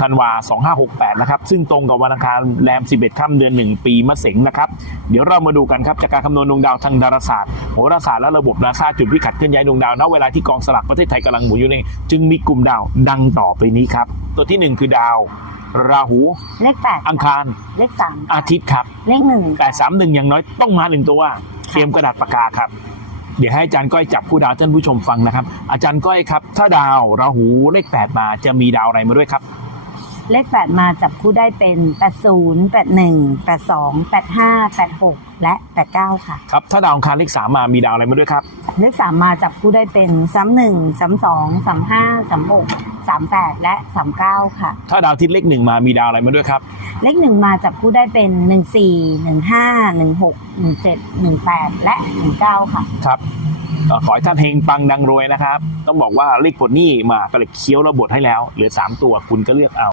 16ธันวา 2568 นะครับ ซึ่งตรงกับวันอังคารแรม 11 ค่ำเดือน 1 ปีมะเสงนะครับ เดี๋ยวเรามาดูกันครับ จากการคำนวณดวงดาวทางดาราศาสตร์โหราศาสตร์และระบบนาซาจุดวิกัดเคลื่อนย้ายดวงดาวณเวลาที่กองสลักประเทศไทยกำลังหมุนอยู่ในจึงมีกลุ่มดาวดังต่อไปนี้ครับ ตัวทีหนึ่1 คือดาว ราหู เลขแปดอังคาร เลขสามอาทิตย์ครับ เลขหนึ่งแต่สามหนึ่งอย่างน้อยต้องมาหนึ่งตัวเตรียมกระดาษปากกาครับเดี๋ยวให้อาจารย์ก้อยจับคู่ดาวท่านผู้ชมฟังนะครับ อาจารย์ก้อยครับ ถ้าดาวราหูเลขแปดมาจะมีดาวอะไรมาด้วยครับ เลขแปดมาจับคู่ได้เป็นแปดศูนย์แปดหนึ่งแปดสองแปดห้าแปดหกและแปดเก้าค่ะ ครับ ถ้าดาวอังคารเลขสามมามีดาวอะไรมาด้วยครับ เลขสามมาจับคู่ได้เป็นสามหนึ่งสามสองสามห้าสามหกสามแปดและสามเก้าค่ะ ถ้าดาวอาทิตย์เลขหนึ่งมามีดาวอะไรมาด้วยครับ เลขหนึ่งมาจับคู่ได้เป็นหนึ่งสี่หนึ่งห้าหนึ่งหกหนึ่งเจ็ดหนึ่งแปดและหนึ่งเก้าค่ะ ครับเอ่อขอให้ท่านเฮงปังดังรวยนะครับ ต้องบอกว่าเลขปลดหนี้มาก็เลยเคี้ยวระบทให้แล้ว เหลือสามตัวคุณก็เลือกเอา